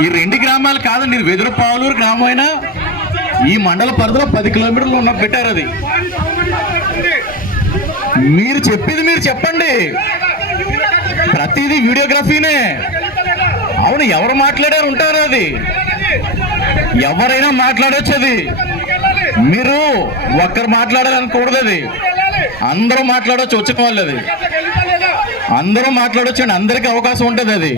ఈ 2 గ్రామాలు కాదండి, ఇది వెదురుపావులూరు గ్రామం అయినా ఈ మండల పరిధిలో 10 కిలోమీటర్లు ఉన్న పెట్టారు. అది మీరు చెప్పేది మీరు చెప్పండి, ప్రతిదీ వీడియోగ్రఫీనే. అవును, ఎవరు మాట్లాడారు ఉంటారు, అది ఎవరైనా మాట్లాడచ్చు. అది మీరు ఒక్కరు మాట్లాడాలనుకూడదు, అది అందరూ మాట్లాడవచ్చు. వచ్చిన వాళ్ళు అది అందరూ మాట్లాడవచ్చు అండి, అందరికీ అవకాశం ఉంటుంది. అది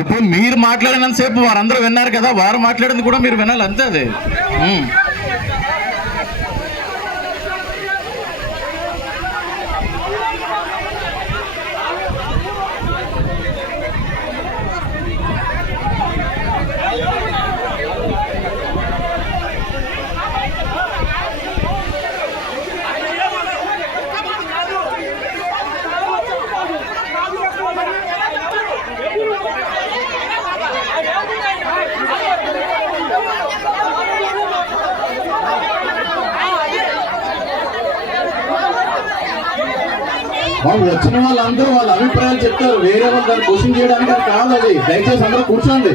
ఇప్పుడు మీరు మాట్లాడినంతసేపు వారందరూ విన్నారు కదా, వారు మాట్లాడింది కూడా మీరు వినాలి, అంతే. అది వచ్చిన వాళ్ళందరూ వాళ్ళ అభిప్రాయాలు చెప్తారు, వేరే వాళ్ళు దాన్ని క్వశ్చన్ చేయడానికి అది కాదు. అది దయచేసి అందరూ కూర్చోండి.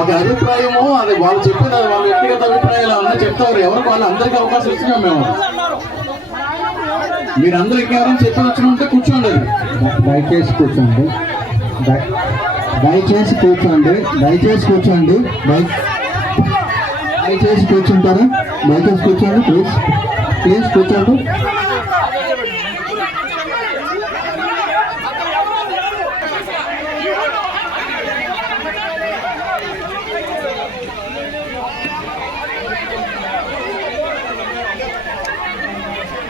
ఒక అభిప్రాయము అది వాళ్ళు చెప్పిన వాళ్ళ వ్యక్తిగత అభిప్రాయాలు అన్నీ చెప్తారు. ఎవరికి వాళ్ళు అందరికీ అవకాశం ఇచ్చినాం మేము. మీరందరూ ఇంకెవరైనా చెప్పి వచ్చిన ఉంటే కూర్చోండి. దయచేసి కూర్చోండి, దయచేసి కూర్చోండి, దయచేసి కూర్చోండి, దయచేసి కూర్చుంటారా? దయచేసి కూర్చోండి, ప్లీజ్ ప్లీజ్ కూర్చోండి.